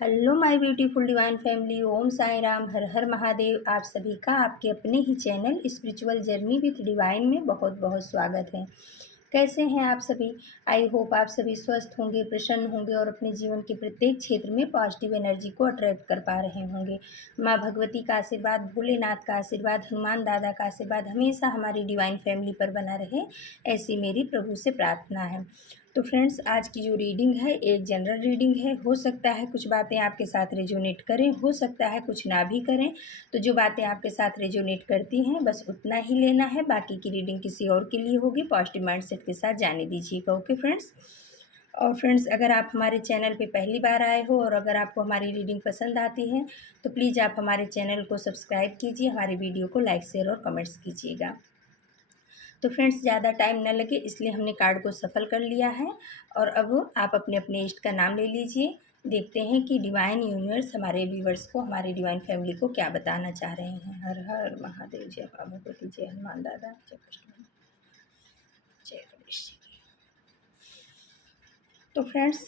Hello my beautiful divine family. Om Sai Ram, हर हर महादेव। आप सभी का आपके अपने ही channel spiritual journey with divine में बहुत बहुत स्वागत है। कैसे हैं आप सभी? आई होप आप सभी स्वस्थ होंगे, प्रसन्न होंगे और अपने जीवन के प्रत्येक क्षेत्र में पॉजिटिव एनर्जी को अट्रैक्ट कर पा रहे होंगे। माँ भगवती का आशीर्वाद, भोलेनाथ का आशीर्वाद, हनुमान दादा का आशीर्वाद हमेशा हमारी डिवाइन फैमिली पर बना रहे, ऐसी मेरी प्रभु से प्रार्थना है। तो फ्रेंड्स, आज की जो रीडिंग है एक जनरल रीडिंग है। हो सकता है कुछ बातें आपके साथ रेजोनेट करें, हो सकता है कुछ ना भी करें। तो जो बातें आपके साथ रेजोनेट करती हैं बस उतना ही लेना है, बाकी की रीडिंग किसी और के लिए होगी। पॉजिटिव माइंडसेट के साथ जाने दीजिएगा। Okay friends. और फ्रेंड्स, अगर आप हमारे चैनल पे पहली बार आए हो और अगर आपको हमारी रीडिंग पसंद आती है तो प्लीज़ आप हमारे चैनल को सब्सक्राइब कीजिए, हमारी वीडियो को लाइक शेयर और कमेंट्स कीजिएगा। तो फ्रेंड्स, ज़्यादा टाइम न लगे इसलिए हमने कार्ड को सफल कर लिया है। और अब आप अपने अपने इष्ट का नाम ले लीजिए। देखते हैं कि डिवाइन यूनिवर्स हमारे व्यूवर्स को, हमारे डिवाइन फैमिली को क्या बताना चाह रहे हैं। हर हर महादेव। जय माँ भगवती, जय हनुमान दादा, जय कृष्ण, जय गणेश जी की। तो फ्रेंड्स,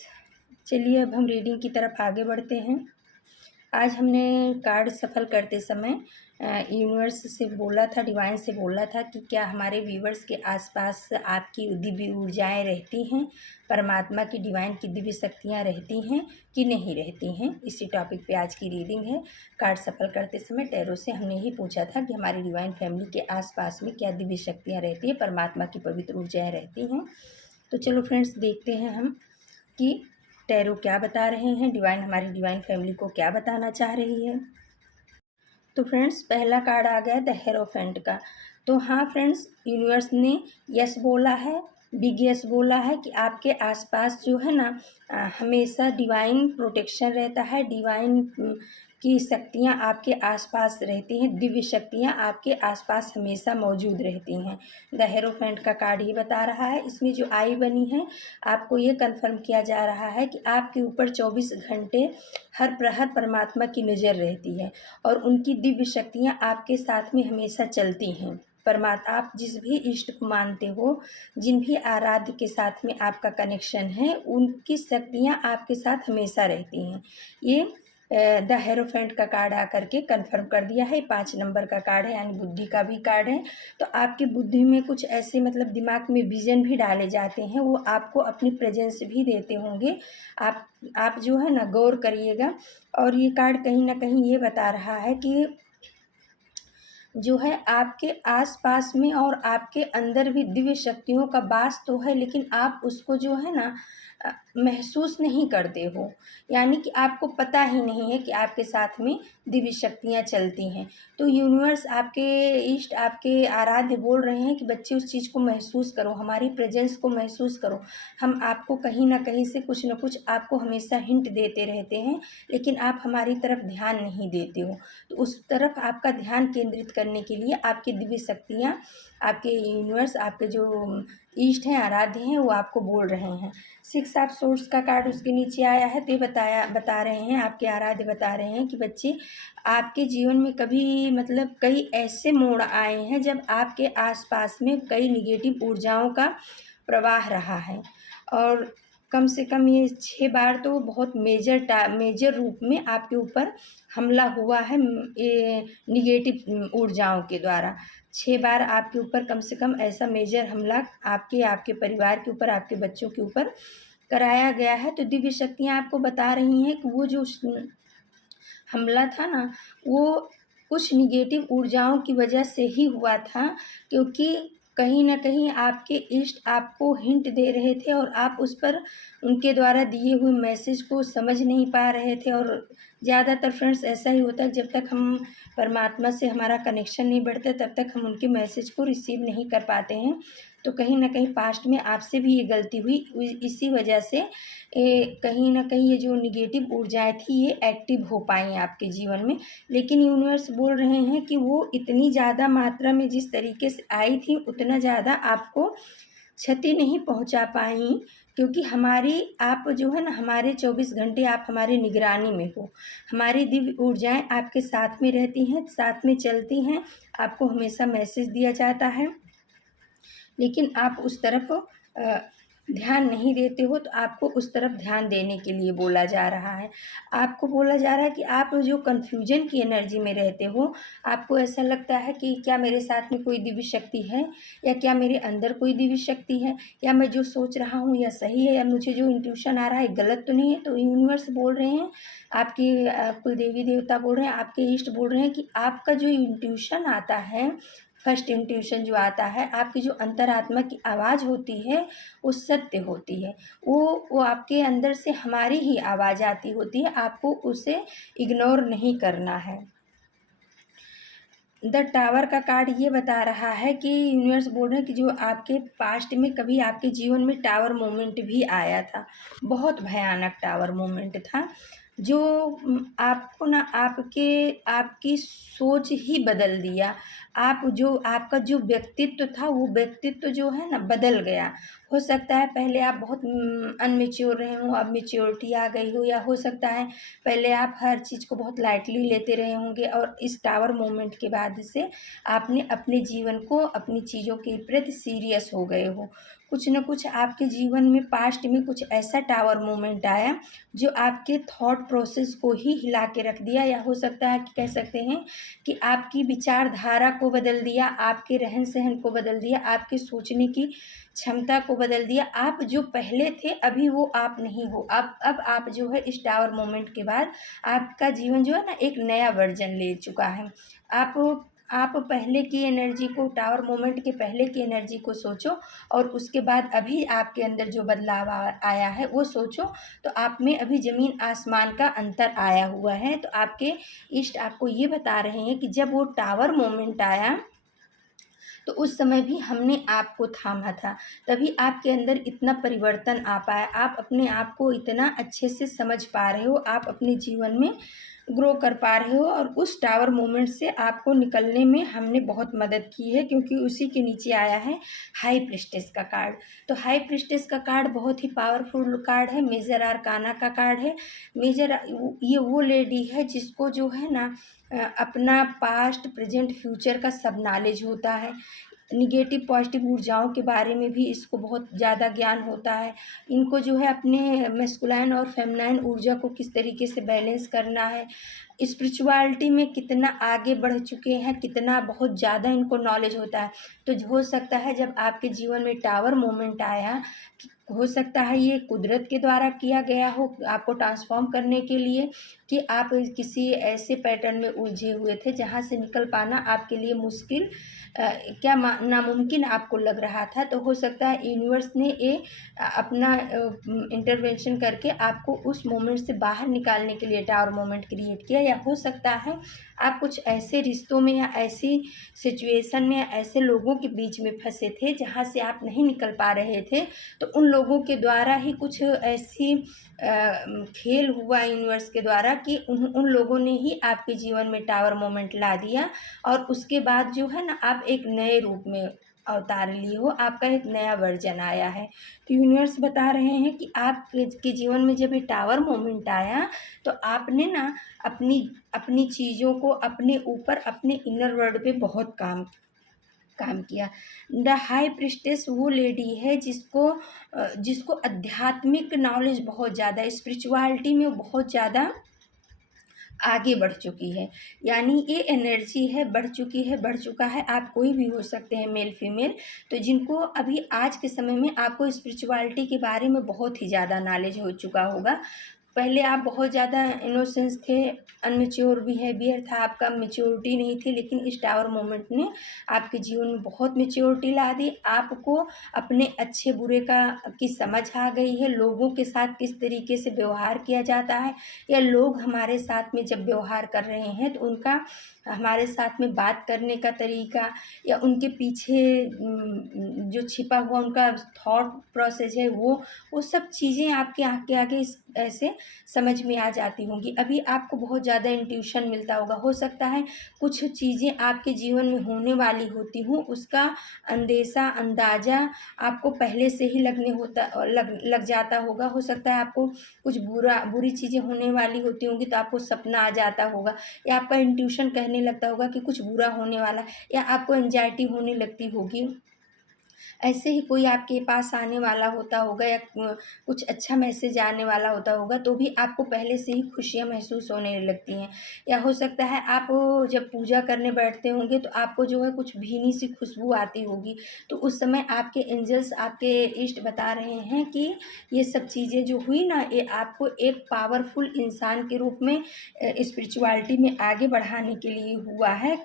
चलिए अब हम रीडिंग की तरफ आगे बढ़ते हैं। आज हमने कार्ड सफल करते समय यूनिवर्स से बोला था, डिवाइन से बोला था कि क्या हमारे व्यूवर्स के आसपास आपकी दिव्य ऊर्जाएं रहती हैं, परमात्मा की, डिवाइन की दिव्य शक्तियां रहती हैं कि नहीं रहती हैं। इसी टॉपिक पे आज की रीडिंग है। कार्ड सफल करते समय टैरो से हमने ही पूछा था कि हमारी डिवाइन फैमिली के आसपास में क्या दिव्य शक्तियाँ रहती हैं, परमात्मा की पवित्र ऊर्जाएँ रहती हैं। तो चलो फ्रेंड्स, देखते हैं हम कि टैरो क्या बता रहे हैं, डिवाइन हमारी डिवाइन फैमिली को क्या बताना चाह रही है। तो फ्रेंड्स, पहला कार्ड आ गया द हेरोफेंट का। तो हाँ फ्रेंड्स, यूनिवर्स ने यस बोला है, बिग यस बोला है कि आपके आसपास जो है ना हमेशा डिवाइन प्रोटेक्शन रहता है, डिवाइन की शक्तियाँ आपके आसपास रहती हैं, दिव्य शक्तियाँ आपके आसपास हमेशा मौजूद रहती हैं। द हेरोफेंट का कार्ड ये बता रहा है। इसमें जो आई बनी है, आपको ये कंफर्म किया जा रहा है कि आपके ऊपर 24 घंटे हर प्रहर परमात्मा की नज़र रहती है और उनकी दिव्य शक्तियाँ आपके साथ में हमेशा चलती हैं। परमात्मा, आप जिस भी इष्ट को मानते हो, जिन भी आराध्य के साथ में आपका कनेक्शन है, उनकी शक्तियाँ आपके साथ हमेशा रहती हैं। ये द हेरोफेंट का कार्ड आकर के कन्फर्म कर दिया है। 5 नंबर का कार्ड है, यानी बुद्धि का भी कार्ड है। तो आपकी बुद्धि में कुछ ऐसे मतलब दिमाग में विजन भी डाले जाते हैं, वो आपको अपनी प्रेजेंस भी देते होंगे। आप जो है ना गौर करिएगा। और ये कार्ड कहीं ना कहीं ये बता रहा है कि जो है आपके आस-पास में और आपके अंदर भी दिव्य शक्तियों का वास तो है, लेकिन आप उसको जो है ना महसूस नहीं करते हो। यानी कि आपको पता ही नहीं है कि आपके साथ में दिव्य शक्तियाँ चलती हैं। तो यूनिवर्स, आपके इष्ट, आपके आराध्य बोल रहे हैं कि बच्चे उस चीज़ को महसूस करो, हमारी प्रेजेंस को महसूस करो। हम आपको कहीं न कहीं से कुछ न कुछ आपको हमेशा हिंट देते रहते हैं, लेकिन आप हमारी तरफ ध्यान नहीं देते हो। तो उस तरफ आपका ध्यान केंद्रित करने के लिए आपकी दिव्य शक्तियाँ, आपके यूनिवर्स, आपके जो इष्ट हैं, आराध्य हैं, वो आपको बोल रहे हैं। 6 ऑफ सोर्स का कार्ड उसके नीचे आया है। तो ये बता रहे हैं, आपके आराध्य बता रहे हैं कि बच्चे, आपके जीवन में कभी मतलब कई ऐसे मोड़ आए हैं जब आपके आसपास में कई निगेटिव ऊर्जाओं का प्रवाह रहा है। और कम से कम ये 6 बार तो बहुत मेजर रूप में आपके ऊपर हमला हुआ है, ये निगेटिव ऊर्जाओं के द्वारा। 6 बार आपके ऊपर कम से कम ऐसा मेजर हमला आपके परिवार के ऊपर, आपके बच्चों के ऊपर कराया गया है। तो दिव्य शक्तियाँ आपको बता रही हैं कि वो जो हमला था ना, वो कुछ निगेटिव ऊर्जाओं की वजह से ही हुआ था, क्योंकि कहीं न कहीं आपके इष्ट आपको हिंट दे रहे थे और आप उस पर उनके द्वारा दिए हुए मैसेज को समझ नहीं पा रहे थे। और ज़्यादातर फ्रेंड्स ऐसा ही होता है, जब तक हम परमात्मा से हमारा कनेक्शन नहीं बढ़ता तब तक हम उनके मैसेज को रिसीव नहीं कर पाते हैं। तो कहीं न कहीं पास्ट में आपसे भी ये गलती हुई, इसी वजह से कहीं न कहीं ये जो निगेटिव ऊर्जाएँ थी ये एक्टिव हो पाई आपके जीवन में। लेकिन यूनिवर्स बोल रहे हैं कि वो इतनी ज़्यादा मात्रा में जिस तरीके से आई थी, उतना ज़्यादा आपको क्षति नहीं पहुंचा पाई, क्योंकि आप जो है ना, हमारे 24 घंटे आप हमारे निगरानी में हो। हमारी दिव्य ऊर्जाएं आपके साथ में रहती हैं, साथ में चलती हैं, आपको हमेशा मैसेज दिया जाता है, लेकिन आप उस तरफ ध्यान नहीं देते हो तो आपको उस तरफ ध्यान देने के लिए बोला जा रहा है। आपको बोला जा रहा है कि आप जो कन्फ्यूजन की एनर्जी में रहते हो, आपको ऐसा लगता है कि क्या मेरे साथ में कोई दिव्य शक्ति है, या क्या मेरे अंदर कोई दिव्य शक्ति है, या मैं जो सोच रहा हूँ या सही है, या मुझे जो इंट्यूशन आ रहा है गलत तो नहीं है। तो यूनिवर्स बोल रहे हैं, आपके कुल देवी देवता बोल रहे हैं, आपके इष्ट बोल रहे हैं कि आपका जो इंट्यूशन आता है, फर्स्ट इंट्यूशन जो आता है, आपकी जो अंतरात्मा की आवाज़ होती है, वो सत्य होती है। वो आपके अंदर से हमारी ही आवाज़ आती होती है, आपको उसे इग्नोर नहीं करना है। द टावर का कार्ड ये बता रहा है कि यूनिवर्स बोल रहे हैं कि जो आपके पास्ट में कभी आपके जीवन में टावर मोमेंट भी आया था, बहुत भयानक टावर मोमेंट था, जो आपको ना आपकी सोच ही बदल दिया। आपका जो व्यक्तित्व था, वो व्यक्तित्व जो है ना बदल गया। हो सकता है पहले आप बहुत अनमेच्योर रहे हों, अब मैच्योरिटी आ गई हो, या हो सकता है पहले आप हर चीज़ को बहुत लाइटली लेते रहे होंगे, और इस टावर मोमेंट के बाद से आपने अपने जीवन को, अपनी चीज़ों के प्रति सीरियस हो गए हो। कुछ न कुछ आपके जीवन में पास्ट में कुछ ऐसा टावर मोमेंट आया जो आपके थॉट प्रोसेस को ही हिला के रख दिया, या हो सकता है कि कह सकते हैं कि आपकी विचारधारा को बदल दिया, आपके रहन सहन को बदल दिया, आपके सोचने की क्षमता को बदल दिया। आप जो पहले थे अभी वो आप नहीं हो। अब आप जो है इस टावर मोमेंट के बाद आपका जीवन जो है ना एक नया वर्जन ले चुका है। आप आप पहले की एनर्जी को, टावर मोमेंट के पहले की एनर्जी को सोचो, और उसके बाद अभी आपके अंदर जो बदलाव आया है वो सोचो। तो आप में अभी ज़मीन आसमान का अंतर आया हुआ है। तो आपके इष्ट आपको ये बता रहे हैं कि जब वो टावर मोमेंट आया तो उस समय भी हमने आपको थामा था, तभी आपके अंदर इतना परिवर्तन आ पाया। आप अपने आप को इतना अच्छे से समझ पा रहे हो, आप अपने जीवन में ग्रो कर पा रहे हो, और उस टावर मोमेंट से आपको निकलने में हमने बहुत मदद की है, क्योंकि उसी के नीचे आया है हाई प्रिस्टेस का कार्ड। तो हाई प्रिस्टेस का कार्ड बहुत ही पावरफुल कार्ड है, मेजर आर्काना का कार्ड है। ये वो लेडी है जिसको जो है ना अपना पास्ट, प्रेजेंट, फ्यूचर का सब नॉलेज होता है। निगेटिव पॉजिटिव ऊर्जाओं के बारे में भी इसको बहुत ज़्यादा ज्ञान होता है। इनको जो है अपने मैस्कुलाइन और फेमिनाइन ऊर्जा को किस तरीके से बैलेंस करना है, स्पिरिचुअलिटी में कितना आगे बढ़ चुके हैं, कितना बहुत ज़्यादा इनको नॉलेज होता है। तो हो सकता है जब आपके जीवन में टावर मोमेंट आया, हो सकता है ये कुदरत के द्वारा किया गया हो आपको ट्रांसफॉर्म करने के लिए, कि आप किसी ऐसे पैटर्न में उलझे हुए थे जहाँ से निकल पाना आपके लिए मुश्किल, क्या नामुमकिन आपको लग रहा था। तो हो सकता है यूनिवर्स ने ये अपना इंटरवेंशन करके आपको उस मोमेंट से बाहर निकालने के लिए टावर मोमेंट क्रिएट किया। या हो सकता है आप कुछ ऐसे रिश्तों में, या ऐसी सिचुएशन में, या ऐसे लोगों के बीच में फंसे थे जहाँ से आप नहीं निकल पा रहे थे, तो उन लोगों के द्वारा ही कुछ ऐसी खेल हुआ यूनिवर्स के द्वारा कि उन लोगों ने ही आपके जीवन में टावर मोमेंट ला दिया, और उसके बाद जो है ना आप एक नए रूप में अवतार लिए हो, आपका एक नया वर्जन आया है। तो यूनिवर्स बता रहे हैं कि आपके जीवन में जब ये टावर मोमेंट आया, तो आपने ना अपनी अपनी चीज़ों को अपने ऊपर, अपने इनर वर्ल्ड पे बहुत काम काम किया। द हाई प्रिस्टेस वो लेडी है जिसको आध्यात्मिक नॉलेज बहुत ज़्यादा, स्पिरिचुअलिटी में बहुत ज़्यादा आगे बढ़ चुकी है। यानी ये एनर्जी है, बढ़ चुका है। आप कोई भी हो सकते हैं, मेल फीमेल। तो जिनको अभी आज के समय में आपको स्पिरिचुअलिटी के बारे में बहुत ही ज़्यादा नॉलेज हो चुका होगा। पहले आप बहुत ज़्यादा इनोसेंस थे, अनमेच्योर बिहेवियर था आपका, मैच्योरिटी नहीं थी, लेकिन इस टावर मोमेंट ने आपके जीवन में बहुत मैच्योरिटी ला दी। आपको अपने अच्छे बुरे की समझ आ गई है, लोगों के साथ किस तरीके से व्यवहार किया जाता है, या लोग हमारे साथ में जब व्यवहार कर रहे हैं तो उनका हमारे साथ में बात करने का तरीका, या उनके पीछे जो छिपा हुआ उनका थॉट प्रोसेस है, वो सब चीज़ें आपके आँख के आगे ऐसे समझ में आ जाती होंगी। अभी आपको बहुत ज़्यादा इंट्यूशन मिलता होगा। हो सकता है कुछ चीज़ें आपके जीवन में होने वाली होती हों, उसका अंदाज़ा आपको पहले से ही लग जाता होगा। हो सकता है आपको कुछ बुरी चीज़ें होने वाली होती होंगी, तो आपको सपना आ जाता होगा, या आपका इंट्यूशन कहने लगता होगा कि कुछ बुरा होने वाला है, या आपको एंजाइटी होने लगती होगी। ऐसे ही कोई आपके पास आने वाला होता होगा या कुछ अच्छा मैसेज आने वाला होता होगा तो भी आपको पहले से ही खुशियाँ महसूस होने लगती हैं। या हो सकता है आप जब पूजा करने बैठते होंगे तो आपको जो है कुछ भीनी सी खुशबू आती होगी, तो उस समय आपके एंजल्स, आपके इष्ट बता रहे हैं कि ये सब चीज़ें जो हुई ना, ये आपको एक पावरफुल इंसान के रूप में स्पिरिचुअलिटी में आगे बढ़ाने के लिए हुआ है।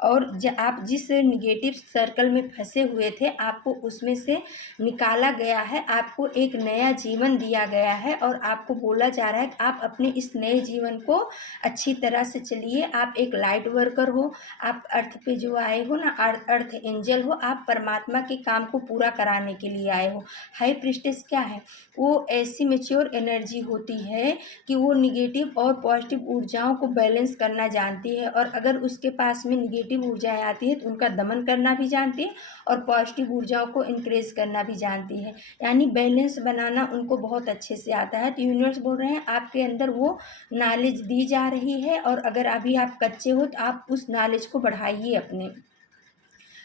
और आप जिस निगेटिव सर्कल में फंसे हुए थे, आपको उसमें से निकाला गया है, आपको एक नया जीवन दिया गया है और आपको बोला जा रहा है कि आप अपने इस नए जीवन को अच्छी तरह से चलिए। आप एक लाइट वर्कर हो, आप अर्थ पे जो आए हो ना, अर्थ एंजल हो, आप परमात्मा के काम को पूरा कराने के लिए आए हो। हाई प्रीस्टेस क्या है? वो ऐसी मैच्योर एनर्जी होती है कि वो निगेटिव और पॉजिटिव ऊर्जाओं को बैलेंस करना जानती है, और अगर उसके पास में निगेटिव ऊर्जाएं आती है तो उनका दमन करना भी जानती है और पॉजिटिव ऊर्जाओं को इनक्रेज करना भी जानती है। यानी बैलेंस बनाना उनको बहुत अच्छे से आता है। तो यूनिवर्स बोल रहे हैं आपके अंदर वो नॉलेज दी जा रही है, और अगर अभी आप कच्चे हो तो आप उस नॉलेज को बढ़ाइए,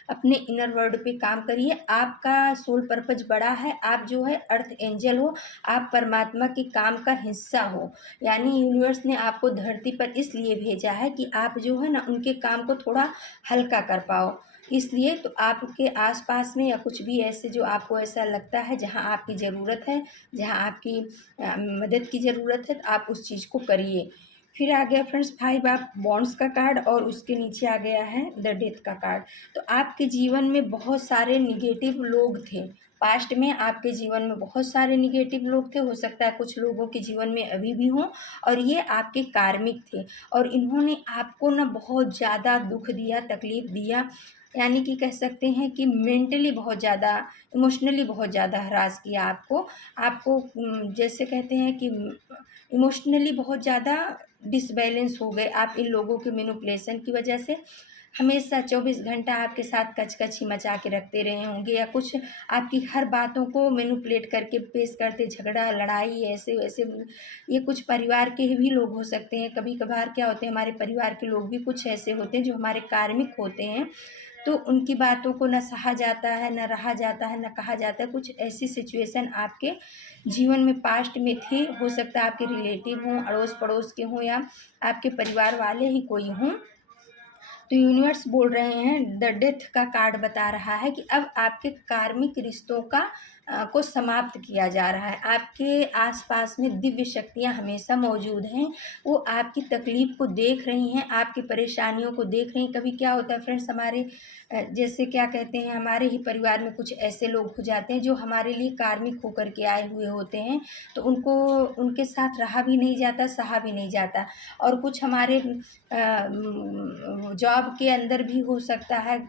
अपने इनर वर्ल्ड पे काम करिए। आपका सोल पर्पज बड़ा है, आप जो है अर्थ एंजल हो, आप परमात्मा के काम का हिस्सा हो। यानी यूनिवर्स ने आपको धरती पर इसलिए भेजा है कि आप जो है ना उनके काम को थोड़ा हल्का कर पाओ। इसलिए तो आपके आसपास में या कुछ भी ऐसे जो आपको ऐसा लगता है जहाँ आपकी ज़रूरत है, जहाँ आपकी मदद की ज़रूरत है, तो आप उस चीज़ को करिए। फिर आ गया फ्रेंड्स 5 ऑफ वॉन्ड्स का कार्ड, और उसके नीचे आ गया है द डेथ का कार्ड। तो आपके जीवन में बहुत सारे निगेटिव लोग थे। पास्ट में आपके जीवन में बहुत सारे निगेटिव लोग थे, हो सकता है कुछ लोगों के जीवन में अभी भी हों, और ये आपके कार्मिक थे, और इन्होंने आपको ना बहुत ज़्यादा दुख दिया, तकलीफ़ दिया। यानी कि कह सकते हैं कि मेंटली बहुत ज़्यादा, इमोशनली बहुत ज़्यादा हरास किया आपको जैसे कहते हैं कि इमोशनली बहुत ज़्यादा डिसबैलेंस हो गए आप इन लोगों के मैनिपुलेशन की वजह से। हमेशा 24 घंटा आपके साथ कच-कच ही मचा के रखते रहे होंगे, या कुछ आपकी हर बातों को मैनिपुलेट करके पेश करते, झगड़ा, लड़ाई, ऐसे-वैसे। ये कुछ परिवार के भी लोग हो सकते हैं। कभी-कभार क्या होते हैं, हमारे परिवार के लोग भी कुछ ऐसे होते हैं जो हमारे कार्मिक होते हैं, तो उनकी बातों को ना सहा जाता है, ना रहा जाता है, ना कहा जाता है। कुछ ऐसी सिचुएशन आपके जीवन में पास्ट में थी, हो सकता है आपके रिलेटिव हों, अड़ोस-पड़ोस के हों, या आपके परिवार वाले ही कोई हों। तो यूनिवर्स बोल रहे हैं, द डेथ का कार्ड बता रहा है कि अब आपके कार्मिक रिश्तों को समाप्त किया जा रहा है। आपके आसपास में दिव्य शक्तियाँ हमेशा मौजूद हैं, वो आपकी तकलीफ़ को देख रही हैं, आपकी परेशानियों को देख रही हैं। कभी क्या होता है फ्रेंड्स, हमारे जैसे क्या कहते हैं, हमारे ही परिवार में कुछ ऐसे लोग हो जाते हैं जो हमारे लिए कार्मिक होकर के आए हुए होते हैं, तो उनको उनके साथ रहा भी नहीं जाता, सहा भी नहीं जाता। और कुछ हमारे जॉब के अंदर भी हो सकता है,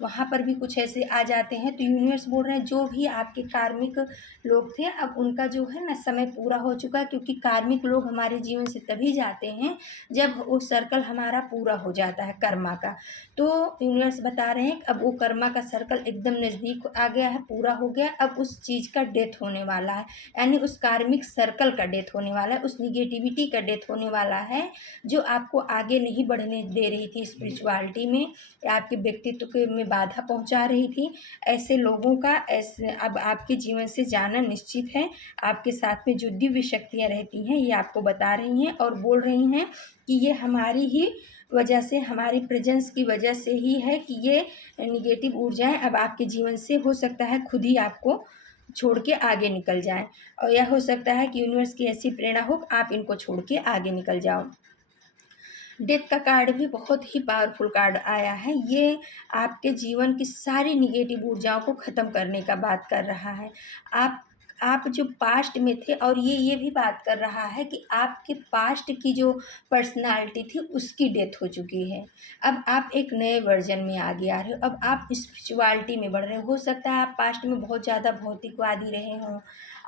वहाँ पर भी कुछ ऐसे आ जाते हैं। तो यूनिवर्स बोल रहे हैं जो भी आपके कार्मिक लोग थे, अब उनका जो है ना समय पूरा हो चुका है, क्योंकि कार्मिक लोग हमारे जीवन से तभी जाते हैं जब वो सर्कल हमारा पूरा हो जाता है कर्मा का। तो यूनिवर्स बता रहे हैं कि अब वो कर्मा का सर्कल एकदम नज़दीक आ गया है, पूरा हो गया। अब उस चीज़ का डेथ होने वाला है, यानी उस कार्मिक सर्कल का डेथ होने वाला है, उस निगेटिविटी का डेथ होने वाला है जो आपको आगे नहीं बढ़ने दे रही थी स्पिरिचुअलिटी में, या आपके व्यक्तित्व के में बाधा पहुंचा रही थी। ऐसे लोगों का ऐसे अब आपके जीवन से जाना निश्चित है। आपके साथ में जो दिव्य शक्तियाँ रहती हैं ये आपको बता रही हैं और बोल रही हैं कि ये हमारी ही वजह से, हमारी प्रेजेंस की वजह से ही है कि ये निगेटिव ऊर्जाएं अब आपके जीवन से हो सकता है खुद ही आपको छोड़ के आगे निकल जाएं, और यह हो सकता है कि यूनिवर्स की ऐसी प्रेरणा हो कि आप इनको छोड़ के आगे निकल जाओ। डेथ का कार्ड भी बहुत ही पावरफुल कार्ड आया है। ये आपके जीवन की सारी निगेटिव ऊर्जाओं को ख़त्म करने का बात कर रहा है। आप जो पास्ट में थे, और ये भी बात कर रहा है कि आपके पास्ट की जो पर्सनालिटी थी उसकी डेथ हो चुकी है। अब आप एक नए वर्जन में आगे आ रहे हो, अब आप स्पिरिचुअलिटी में बढ़ रहे हो सकता है आप पास्ट में बहुत ज़्यादा भौतिकवादी रहे हों,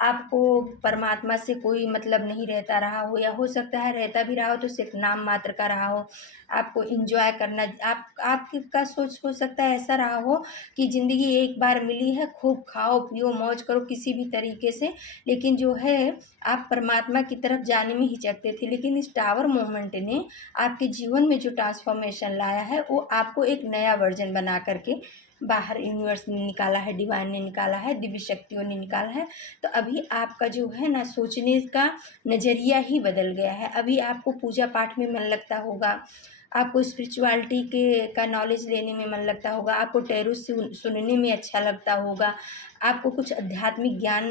आपको परमात्मा से कोई मतलब नहीं रहता रहा हो, या हो सकता है रहता भी रहा हो तो सिर्फ नाम मात्र का रहा हो। आपको एंजॉय करना, आपका सोच हो सकता है ऐसा रहा हो कि ज़िंदगी एक बार मिली है, खूब खाओ पियो मौज करो किसी भी तरीके से, लेकिन जो है आप परमात्मा की तरफ जाने में हिचकते थे। लेकिन इस टावर मोमेंट ने आपके जीवन में जो ट्रांसफॉर्मेशन लाया है वो आपको एक नया वर्जन बना करके बाहर यूनिवर्स ने निकाला है, डिवाइन ने निकाला है, दिव्य शक्तियों ने निकाला है। तो अभी आपका जो है ना सोचने का नज़रिया ही बदल गया है। अभी आपको पूजा पाठ में मन लगता होगा, आपको स्पिरिचुअलिटी के का नॉलेज लेने में मन लगता होगा, आपको टैरो सुनने में अच्छा लगता होगा, आपको कुछ आध्यात्मिक ज्ञान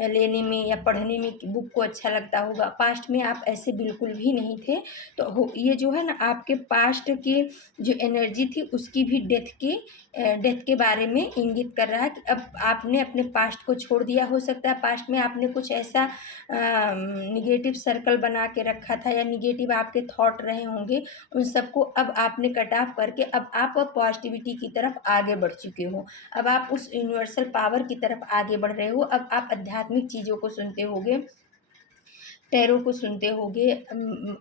लेने में या पढ़ने में बुक को अच्छा लगता होगा। पास्ट में आप ऐसे बिल्कुल भी नहीं थे। तो ये जो है ना आपके पास्ट की जो एनर्जी थी उसकी भी डेथ के बारे में इंगित कर रहा है कि अब आपने अपने पास्ट को छोड़ दिया। हो सकता है पास्ट में आपने कुछ ऐसा निगेटिव सर्कल बना के रखा था या निगेटिव आपके थॉट रहे होंगे, उन सबको अब आपने कट ऑफ करके अब आप पॉजिटिविटी की तरफ आगे बढ़ चुके हो। अब आप उस यूनिवर्सल पावर की तरफ आगे बढ़ रहे हो। अब आप आध्यात्मिक चीज़ों को सुनते होगे, टैरो को सुनते होगे,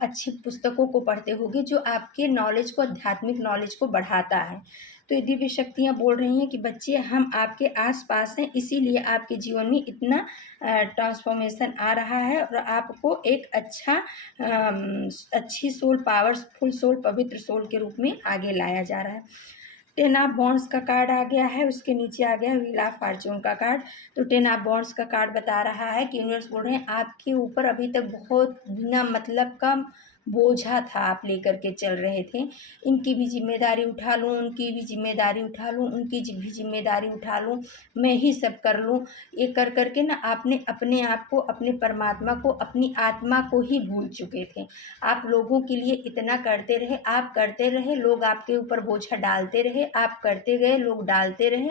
अच्छी पुस्तकों को पढ़ते होगे जो आपके नॉलेज को, आध्यात्मिक नॉलेज को बढ़ाता है। तो ये दिव्य शक्तियाँ बोल रही हैं कि बच्चे हम आपके आसपास हैं, इसीलिए आपके जीवन में इतना ट्रांसफॉर्मेशन आ रहा है और आपको एक अच्छी सोल, पावरफुल सोल, पवित्र सोल के रूप में आगे लाया जा रहा है। 10 ऑफ वॉन्ड्स का कार्ड आ गया है, उसके नीचे आ गया व्हील ऑफ फॉर्च्यून का कार्ड। तो 10 ऑफ वॉन्ड्स का कार्ड बता रहा है कि यूनिवर्स बोल रहे हैं आपके ऊपर अभी तक बहुत बिना मतलब का बोझा था, आप लेकर के चल रहे थे। इनकी भी जिम्मेदारी उठा लूँ, उनकी भी जिम्मेदारी उठा लूँ, उनकी भी जिम्मेदारी उठा लूँ, मैं ही सब कर लूँ। ये कर करके ना आपने अपने आप को, अपने परमात्मा को, अपनी आत्मा को ही भूल चुके थे। आप लोगों के लिए इतना करते रहे, आप करते रहे, लोग आपके ऊपर बोझा डालते रहे, आप करते गए, लोग डालते रहे,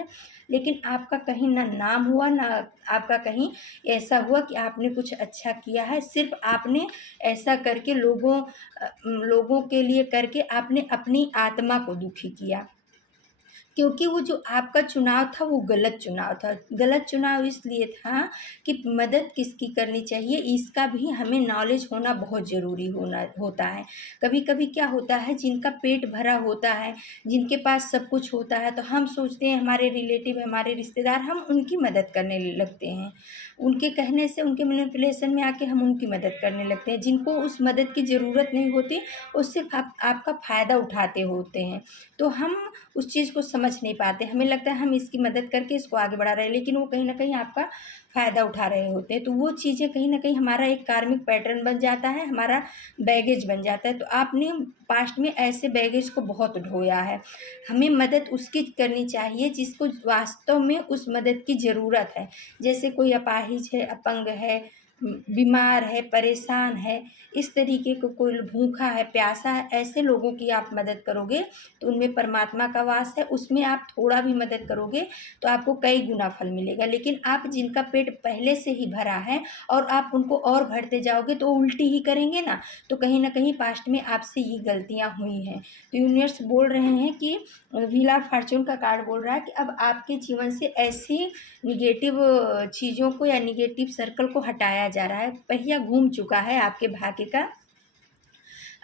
लेकिन आपका कहीं ना नाम हुआ, ना आपका कहीं ऐसा हुआ कि आपने कुछ अच्छा किया है। सिर्फ आपने ऐसा करके लोगों के लिए करके आपने अपनी आत्मा को दुखी किया, क्योंकि वो जो आपका चुनाव था वो गलत चुनाव था। गलत चुनाव इसलिए था कि मदद किसकी करनी चाहिए इसका भी हमें नॉलेज होना बहुत ज़रूरी होता है। कभी कभी क्या होता है, जिनका पेट भरा होता है, जिनके पास सब कुछ होता है, तो हम सोचते हैं हमारे रिलेटिव, हमारे रिश्तेदार, हम उनकी मदद करने लगते हैं। उनके कहने से, उनके मैनिपुलेशन में आके हम उनकी मदद करने लगते हैं। जिनको उस मदद की ज़रूरत नहीं होती, उससे आपका फ़ायदा उठाते होते हैं। तो हम उस चीज़ को समझ नहीं पाते, हमें लगता है हम इसकी मदद करके इसको आगे बढ़ा रहे हैं, लेकिन वो कहीं ना कहीं आपका फ़ायदा उठा रहे होते हैं। तो वो चीज़ें कहीं ना कहीं हमारा एक कार्मिक पैटर्न बन जाता है, हमारा बैगेज बन जाता है। तो आपने पास्ट में ऐसे बैगेज को बहुत ढोया है। हमें मदद उसकी करनी चाहिए जिसको वास्तव में उस मदद की ज़रूरत है। जैसे कोई अपाहिज है, अपंग है, बीमार है, परेशान है, इस तरीके को, कोई भूखा है, प्यासा है, ऐसे लोगों की आप मदद करोगे तो उनमें परमात्मा का वास है। उसमें आप थोड़ा भी मदद करोगे तो आपको कई गुना फल मिलेगा। लेकिन आप जिनका पेट पहले से ही भरा है और आप उनको और भरते जाओगे तो उल्टी ही करेंगे ना। तो कहीं ना कहीं पास्ट में आपसे ये गलतियाँ हुई हैं। तो यूनिवर्स बोल रहे हैं कि व्हील ऑफ फॉर्च्यून का कार्ड बोल रहा है कि अब आपके जीवन से ऐसी निगेटिव चीज़ों को या निगेटिव सर्कल को हटाया जा रहा है। पहिया घूम चुका है आपके भाग्य का,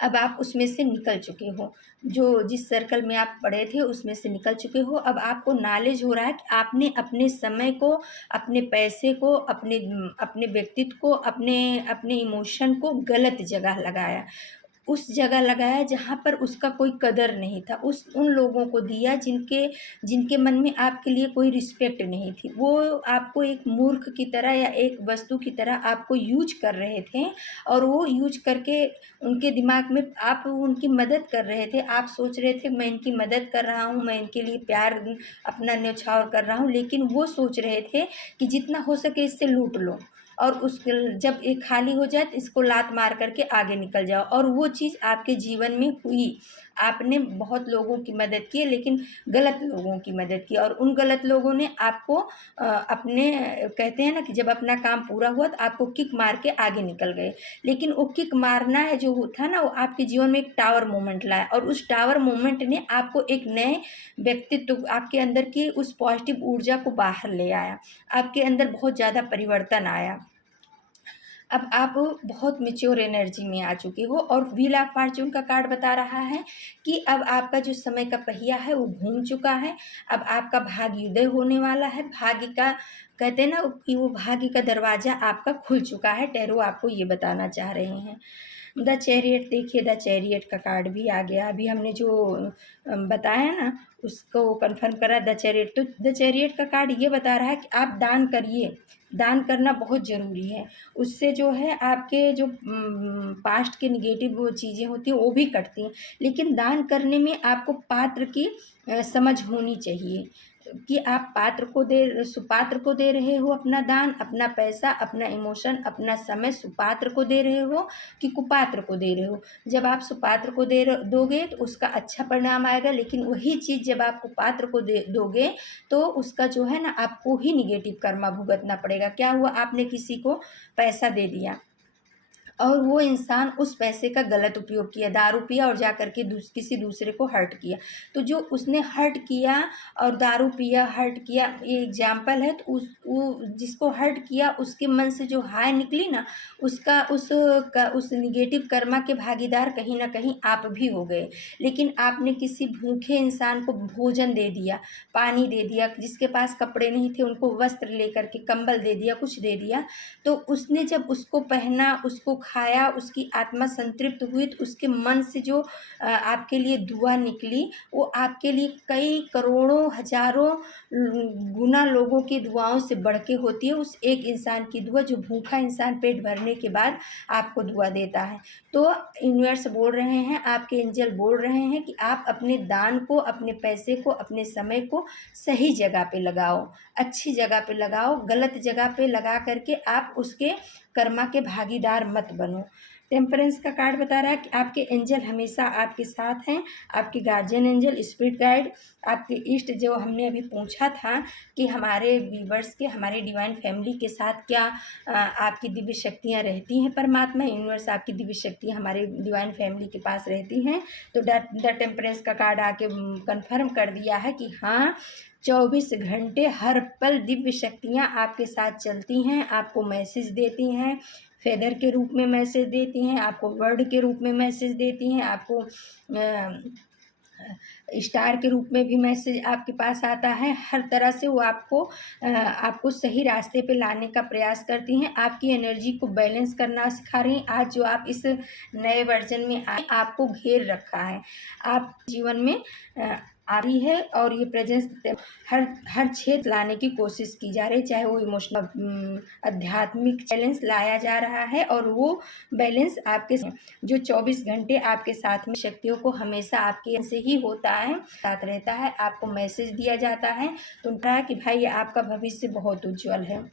अब आप उसमें से निकल चुके हो। जो जिस सर्कल में आप पड़े थे उसमें से निकल चुके हो। अब आपको नॉलेज हो रहा है कि आपने अपने समय को, अपने पैसे को, अपने व्यक्तित्व को, अपने इमोशन को गलत जगह लगाया। उस जगह लगाया जहाँ पर उसका कोई कदर नहीं था। उन लोगों को दिया जिनके जिनके मन में आपके लिए कोई रिस्पेक्ट नहीं थी। वो आपको एक मूर्ख की तरह या एक वस्तु की तरह आपको यूज कर रहे थे, और वो यूज करके उनके दिमाग में आप उनकी मदद कर रहे थे। आप सोच रहे थे मैं इनकी मदद कर रहा हूँ, मैं इनके लिए प्यार अपना न्यौछावर कर रहा हूँ, लेकिन वो सोच रहे थे कि जितना हो सके इससे लूट लो, और जब ये खाली हो जाए तो इसको लात मार करके आगे निकल जाओ। और वो चीज़ आपके जीवन में हुई। आपने बहुत लोगों की मदद की, लेकिन गलत लोगों की मदद की, और उन गलत लोगों ने आपको अपने, कहते हैं ना कि जब अपना काम पूरा हुआ तो आपको किक मार के आगे निकल गए। लेकिन वो किक मारना है जो था ना, वो आपके जीवन में एक टावर मोमेंट लाया, और उस टावर मोमेंट ने आपको एक नए व्यक्तित्व, आपके अंदर की उस पॉजिटिव ऊर्जा को बाहर ले आया। आपके अंदर बहुत ज़्यादा परिवर्तन आया। अब आप बहुत मैच्योर एनर्जी में आ चुके हो। और व्हील ऑफ फॉर्च्यून का कार्ड बता रहा है कि अब आपका जो समय का पहिया है वो घूम चुका है। अब आपका भाग्योदय होने वाला है। भाग्य का, कहते हैं ना कि वो भाग्य का दरवाज़ा आपका खुल चुका है। टैरो आपको ये बताना चाह रहे हैं। द चैरियट देखिए, द चैरियट का कार्ड भी आ गया। अभी हमने जो बताया ना उसको कंफर्म करा द चैरियट। तो द चैरियट का कार्ड ये बता रहा है कि आप दान करिए, दान करना बहुत ज़रूरी है। उससे जो है आपके जो पास्ट के नेगेटिव वो चीज़ें होती हैं वो भी कटती हैं। लेकिन दान करने में आपको पात्र की समझ होनी चाहिए कि आप सुपात्र को दे रहे हो अपना दान, अपना पैसा, अपना इमोशन, अपना समय सुपात्र को दे रहे हो कि कुपात्र को दे रहे हो। जब आप सुपात्र को दोगे तो उसका अच्छा परिणाम आएगा, लेकिन वही चीज़ जब आप कुपात्र को दोगे तो उसका जो है ना आपको ही निगेटिव कर्मा भुगतना पड़ेगा। क्या हुआ, आपने किसी को पैसा दे दिया और वो इंसान उस पैसे का गलत उपयोग किया, दारू पिया और जा कर के किसी दूसरे को हर्ट किया। तो जो उसने हर्ट किया और दारू पिया, हर्ट किया, ये एग्जाम्पल है। तो वो जिसको हर्ट किया उसके मन से जो हाय निकली ना, उस निगेटिव कर्मा के भागीदार कहीं ना कहीं आप भी हो गए। लेकिन आपने किसी भूखे इंसान को भोजन दे दिया, पानी दे दिया, जिसके पास कपड़े नहीं थे उनको वस्त्र लेकर के, कंबल दे दिया, कुछ दे दिया। तो उसने जब उसको पहना, उसको खाया, उसकी आत्मा संतृप्त हुई, तो उसके मन से जो आपके लिए दुआ निकली वो आपके लिए कई करोड़ों हजारों गुना लोगों की दुआओं से बढ़ के होती है। उस एक इंसान की दुआ, जो भूखा इंसान पेट भरने के बाद आपको दुआ देता है। तो यूनिवर्स बोल रहे हैं, आपके एंजल बोल रहे हैं कि आप अपने दान को, अपने पैसे को, अपने समय को सही जगह पे लगाओ, अच्छी जगह पे लगाओ। गलत जगह पे लगा करके आप उसके कर्मा के भागीदार मत बनो। टेम्परेंस का कार्ड बता रहा है कि आपके एंजल हमेशा आपके साथ हैं, आपके गार्जियन एंजल, स्पिरिट गाइड, आपके इष्ट। जो हमने अभी पूछा था कि हमारे व्यूवर्स के, हमारे डिवाइन फैमिली के साथ क्या आपकी दिव्य शक्तियाँ रहती हैं, परमात्मा यूनिवर्स आपकी दिव्य शक्तियाँ हमारे डिवाइन फैमिली के पास रहती हैं। तो द टेम्परेंस का कार्ड आके कंफर्म कर दिया है कि हाँ, 24 घंटे हर पल दिव्य शक्तियाँ आपके साथ चलती हैं, आपको मैसेज देती हैं, फेदर के रूप में मैसेज देती हैं, आपको वर्ड के रूप में मैसेज देती हैं, आपको स्टार के रूप में भी मैसेज आपके पास आता है। हर तरह से वो आपको सही रास्ते पे लाने का प्रयास करती हैं, आपकी एनर्जी को बैलेंस करना सिखा रही हैं। आज जो आप इस नए वर्जन में आए, आपको घेर रखा है, आप जीवन में आ रही है और ये प्रेजेंस हर क्षेत्र लाने की कोशिश की जा रही है। चाहे वो इमोशनल, आध्यात्मिक चैलेंज लाया जा रहा है और वो बैलेंस आपके जो 24 घंटे आपके साथ में शक्तियों को हमेशा आपके से ही होता है, साथ रहता है। आपको मैसेज दिया जाता है तो उनका है कि भाई आपका भविष्य बहुत उज्जवल है।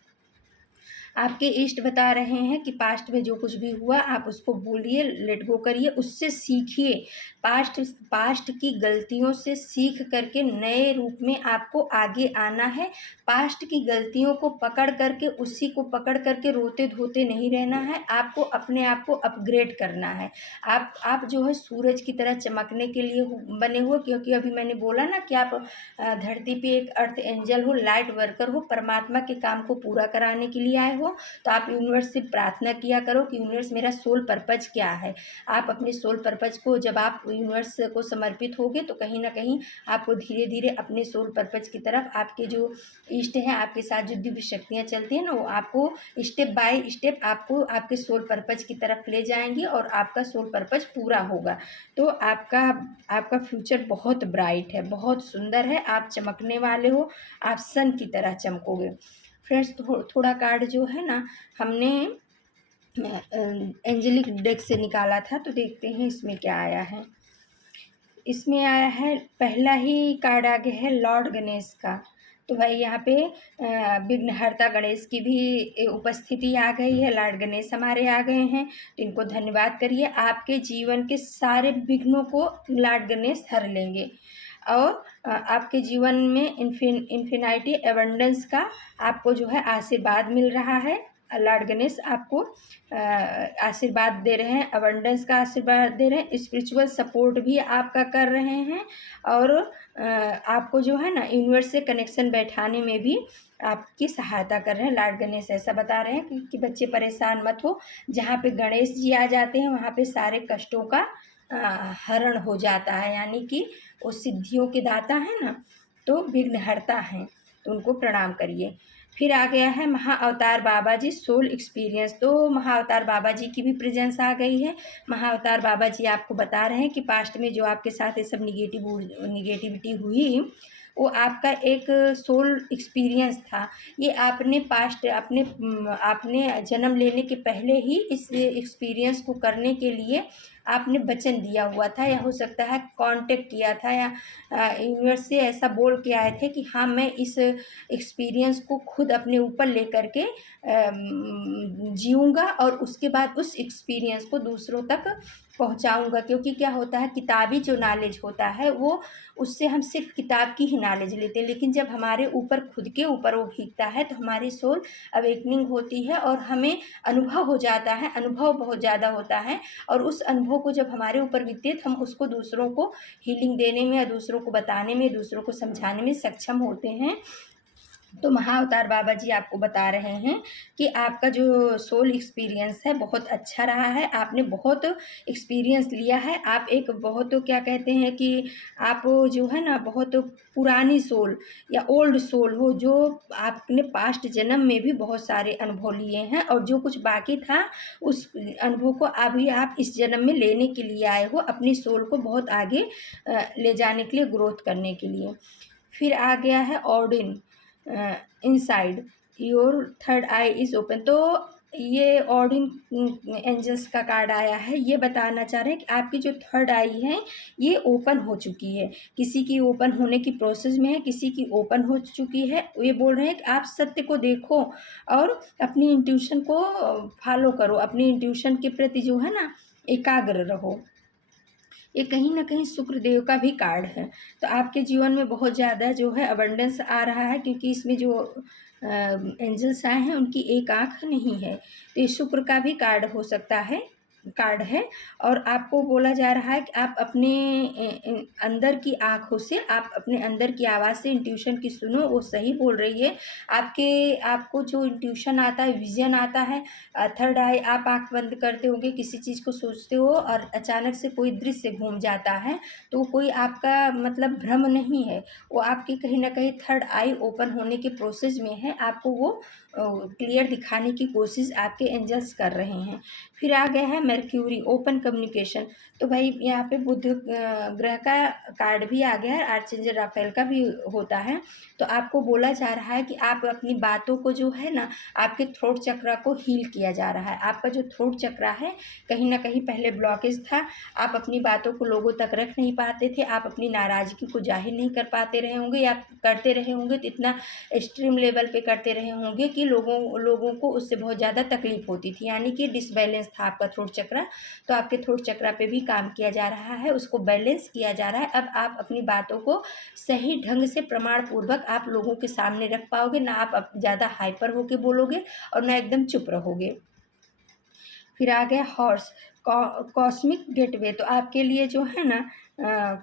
आपके इष्ट बता रहे हैं कि पास्ट में जो कुछ भी हुआ आप उसको भूलिए, लेट गो करिए, उससे सीखिए। पास्ट की गलतियों से सीख करके नए रूप में आपको आगे आना है। पास्ट की गलतियों को पकड़ करके, उसी को पकड़ करके रोते धोते नहीं रहना है। आपको अपने आप को अपग्रेड करना है। आप जो है सूरज की तरह चमकने के लिए बने हुए, क्योंकि अभी मैंने बोला ना कि आप धरती पे एक अर्थ एंजल हो, लाइट वर्कर हो, परमात्मा के काम को पूरा कराने के लिए आए हो। तो आप यूनिवर्स से प्रार्थना किया करो कि यूनिवर्स मेरा सोल पर्पज क्या है। आप अपने सोल पर्पज को जब आप यूनिवर्स को समर्पित होगे तो कहीं ना कहीं आपको धीरे धीरे अपने सोल पर्पज की तरफ, आपके जो इष्ट हैं, आपके साथ जो दिव्य शक्तियाँ चलती हैं ना, वो आपको स्टेप बाय स्टेप आपको आपके सोल पर्पज की तरफ ले जाएंगी और आपका सोल पर्पज पूरा होगा। तो आपका फ्यूचर बहुत ब्राइट है, बहुत सुंदर है। आप चमकने वाले हो, आप सन की तरह चमकोगे। फ्रेंड्स, थोड़ा कार्ड जो है ना हमने एंजेलिक डेक से निकाला था, तो देखते हैं इसमें क्या आया है। इसमें आया है, पहला ही कार्ड आगे है लॉर्ड गणेश का। तो भाई यहाँ पे विघ्नहर्ता गणेश की भी उपस्थिति आ गई है, लॉर्ड गणेश हमारे आ गए हैं। तो इनको धन्यवाद करिए, आपके जीवन के सारे विघ्नों को लॉर्ड गणेश हर लेंगे और आपके जीवन में इन्फिनिटी एबंडेंस का आपको जो है आशीर्वाद मिल रहा है। लॉर्ड गणेश आपको आशीर्वाद दे रहे हैं, अबंडेंस का आशीर्वाद दे रहे हैं, स्पिरिचुअल सपोर्ट भी आपका कर रहे हैं और आपको जो है ना यूनिवर्स से कनेक्शन बैठाने में भी आपकी सहायता कर रहे हैं। लॉर्ड गणेश ऐसा बता रहे हैं कि बच्चे परेशान मत हो, जहाँ पे गणेश जी आ जाते हैं वहाँ पे सारे कष्टों का हरण हो जाता है, यानी कि वो सिद्धियों के दाता है ना, तो विघ्नहर्ता हैं, तो उनको प्रणाम करिए। फिर आ गया है महाअवतार बाबा जी सोल एक्सपीरियंस। तो महाअवतार बाबा जी की भी प्रेजेंस आ गई है। महाअवतार बाबा जी आपको बता रहे हैं कि पास्ट में जो आपके साथ ये सब निगेटिविटी हुई, वो आपका एक सोल एक्सपीरियंस था। ये आपने पास्ट आपने जन्म लेने के पहले ही इस एक्सपीरियंस को करने के लिए आपने वचन दिया हुआ था, या हो सकता है कांटेक्ट किया था, या यूनिवर्स से ऐसा बोल के आए थे कि हाँ मैं इस एक्सपीरियंस को खुद अपने ऊपर लेकर के जीऊँगा और उसके बाद उस एक्सपीरियंस को दूसरों तक पहुंचाऊंगा। क्योंकि क्या होता है, किताबी जो नॉलेज होता है वो, उससे हम सिर्फ किताब की ही नॉलेज लेते हैं, लेकिन जब हमारे ऊपर खुद के ऊपर वो भीगता है तो हमारी सोल अवेकनिंग होती है और हमें अनुभव हो जाता है, अनुभव बहुत ज़्यादा होता है। और उस अनुभव को जब हमारे ऊपर बीतते तो हम उसको दूसरों को हीलिंग देने में या दूसरों को बताने में, दूसरों को समझाने में सक्षम होते हैं। तो महाअवतार बाबा जी आपको बता रहे हैं कि आपका जो सोल एक्सपीरियंस है बहुत अच्छा रहा है, आपने बहुत एक्सपीरियंस लिया है। आप एक बहुत क्या कहते हैं कि आप जो है ना बहुत पुरानी सोल या ओल्ड सोल हो, जो आपने पास्ट जन्म में भी बहुत सारे अनुभव लिए हैं और जो कुछ बाकी था उस अनुभव को अभी आप इस जन्म में लेने के लिए आए हो, अपनी सोल को बहुत आगे ले जाने के लिए, ग्रोथ करने के लिए। फिर आ गया है ऑर्डिन inside your third eye is open. तो ये ऑर्डिन एंजल्स का कार्ड आया है, ये बताना चाह रहे हैं कि आपकी जो थर्ड आई है ये ओपन हो चुकी है। किसी की ओपन होने की प्रोसेस में है, किसी की ओपन हो चुकी है। ये बोल रहे हैं कि आप सत्य को देखो और अपनी इंट्यूशन को फॉलो करो, अपनी इंट्यूशन के प्रति जो है ना एकाग्र रहो। ये कहीं ना कहीं शुक्र देव का भी कार्ड है। तो आपके जीवन में बहुत ज़्यादा जो है अबंडेंस आ रहा है, क्योंकि इसमें जो एंजल्स आए हैं उनकी एक आँख नहीं है, तो ये शुक्र का भी कार्ड हो सकता है, कार्ड है। और आपको बोला जा रहा है कि आप अपने अंदर की आँखों से, आप अपने अंदर की आवाज़ से इंट्यूशन की सुनो, वो सही बोल रही है। आपको जो इंट्यूशन आता है, विजन आता है, थर्ड आई, आप आँख बंद करते होंगे, किसी चीज़ को सोचते हो और अचानक से कोई दृश्य घूम जाता है, तो कोई आपका मतलब भ्रम नहीं है, वो आपकी कहीं ना कहीं थर्ड आई ओपन होने के प्रोसेस में है। आपको वो क्लियर दिखाने की कोशिश आपके एंजल्स कर रहे हैं। फिर आ गया है मर्क्यूरी ओपन कम्युनिकेशन। तो भाई यहाँ पे बुध ग्रह का कार्ड भी आ गया है, आर्चेंजल राफेल का भी होता है। तो आपको बोला जा रहा है कि आप अपनी बातों को जो है ना, आपके थ्रोट चक्रा को हील किया जा रहा है। आपका जो थ्रोट चक्रा है कहीं ना कहीं पहले ब्लॉकेज था, आप अपनी बातों को लोगों तक रख नहीं पाते थे, आप अपनी नाराज़गी को जाहिर नहीं कर पाते रहे होंगे, या करते रहे होंगे तो इतना एक्सट्रीम लेवल पे करते रहे होंगे कि लोगों को उससे बहुत ज़्यादा तकलीफ होती थी, यानी कि डिसबैलेंस था आपका थ्रोट चक्रा। तो आपके थ्रोट चक्रा पे भी काम किया जा रहा है, उसको बैलेंस किया जा रहा है। अब आप अपनी बातों को सही ढंग से प्रमाण पूर्वक आप लोगों के सामने रख पाओगे, ना आप ज़्यादा हाइपर होके बोलोगे और ना एकदम चुप रहोगे। फिर आ गया हॉर्स कॉस्मिक गेटवे। तो आपके लिए जो है ना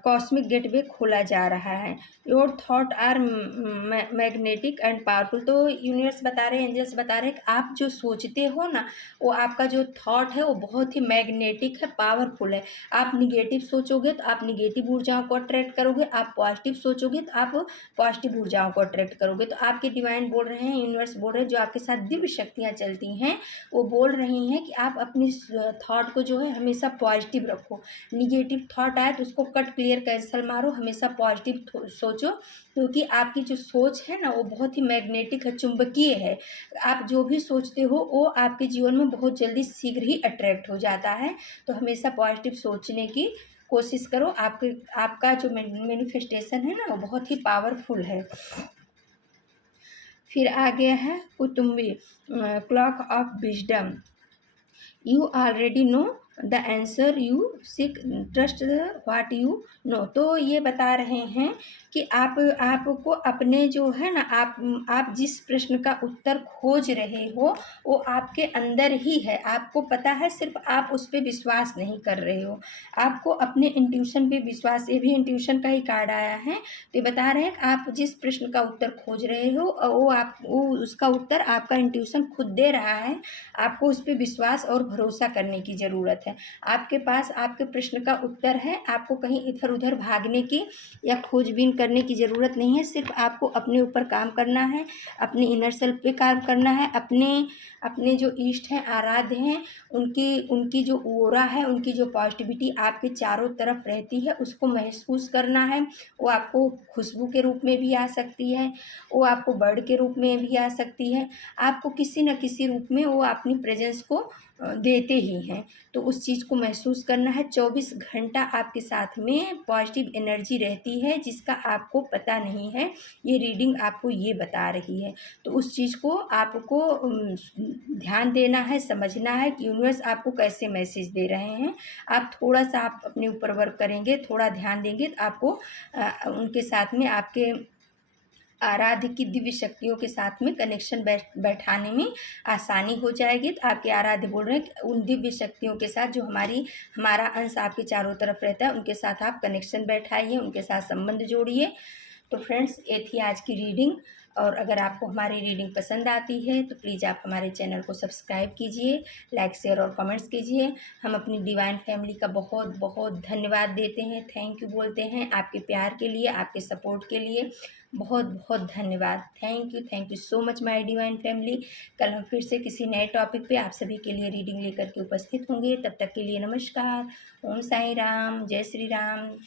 कॉस्मिक गेटवे खोला जा रहा है। Your thought are magnetic and powerful. तो यूनिवर्स बता रहे हैं, एंजल्स बता रहे हैं कि आप जो सोचते हो ना, वो आपका जो थॉट है वो बहुत ही मैग्नेटिक है, पावरफुल है। आप निगेटिव सोचोगे तो आप निगेटिव ऊर्जाओं को अट्रैक्ट करोगे, आप पॉजिटिव सोचोगे तो आप पॉजिटिव ऊर्जाओं को अट्रैक्ट करोगे। तो आपके डिवाइन बोल रहे हैं, यूनिवर्स बोल रहे हैं, जो आपके साथ दिव्य शक्तियाँ चलती हैं वो बोल रही हैं कि आप अपनी थॉट को जो है हमेशा पॉजिटिव रखो। निगेटिव थॉट आए तो उसको कट क्लियर कैंसल मारो, हमेशा पॉजिटिव सोचो, क्योंकि आपकी जो सोच है ना वो बहुत ही मैग्नेटिक है, चुंबकीय है। आप जो भी सोचते हो वो आपके जीवन में बहुत जल्दी शीघ्र ही अट्रैक्ट हो जाता है। तो हमेशा पॉजिटिव सोचने की कोशिश करो, आपका जो मैनिफेस्टेशन है ना वो बहुत ही पावरफुल है। फिर आ गया है कुतुम्बी clock of wisdom. You already know the answer you seek, trust what you know. तो ये बता रहे हैं कि आपको अपने जो है ना, आप जिस प्रश्न का उत्तर खोज रहे हो वो आपके अंदर ही है, आपको पता है, सिर्फ आप उस पर विश्वास नहीं कर रहे हो। आपको अपने इंट्यूशन पे विश्वास, ये भी इंट्यूशन का ही कार्ड आया है। तो ये बता रहे हैं कि आप जिस प्रश्न का उत्तर खोज रहे हो वो उसका उत्तर आपका इंट्यूशन खुद दे रहा है। आपको उस पर विश्वास और भरोसा करने की ज़रूरत है। आपके पास आपके प्रश्न का उत्तर है, आपको कहीं इधर उधर भागने की या खोजबीन करने की ज़रूरत नहीं है। सिर्फ आपको अपने ऊपर काम करना है, अपने इनर सेल्फ पे काम करना है, अपने अपने जो इष्ट हैं, आराध्य हैं, उनकी उनकी जो ऑरा है, उनकी जो पॉजिटिविटी आपके चारों तरफ रहती है, उसको महसूस करना है। वो आपको खुशबू के रूप में भी आ सकती है, वो आपको बर्ड के रूप में भी आ सकती है, आपको किसी न किसी रूप में वो अपनी प्रेजेंस को देते ही हैं। तो उस चीज़ को महसूस करना है। 24 घंटा आपके साथ में पॉजिटिव एनर्जी रहती है, जिसका आपको पता नहीं है। ये रीडिंग आपको ये बता रही है। तो उस चीज़ को आपको ध्यान देना है, समझना है कि यूनिवर्स आपको कैसे मैसेज दे रहे हैं। आप थोड़ा-सा आप अपने ऊपर वर्क करेंगे, थोड़ा ध्यान देंगे, तो आपको उनके साथ में आपके आराध्य की दिव्य शक्तियों के साथ में कनेक्शन बैठाने में आसानी हो जाएगी। तो आपके आराध्य बोल रहे हैं कि उन दिव्य शक्तियों के साथ जो हमारा अंश आपके चारों तरफ रहता है, उनके साथ आप कनेक्शन बैठाइए, उनके साथ संबंध जोड़िए। तो फ्रेंड्स, ये थी आज की रीडिंग। और अगर आपको हमारी रीडिंग पसंद आती है तो प्लीज़ आप हमारे चैनल को सब्सक्राइब कीजिए, लाइक शेयर और कमेंट्स कीजिए। हम अपनी डिवाइन फैमिली का बहुत बहुत धन्यवाद देते हैं, थैंक यू बोलते हैं आपके प्यार के लिए, आपके सपोर्ट के लिए। बहुत बहुत धन्यवाद। Thank you so much my divine family. कल हम फिर से किसी नए टॉपिक पे आप सभी के लिए रीडिंग लेकर के उपस्थित होंगे। तब तक के लिए नमस्कार। ओम साई राम, जय श्री राम।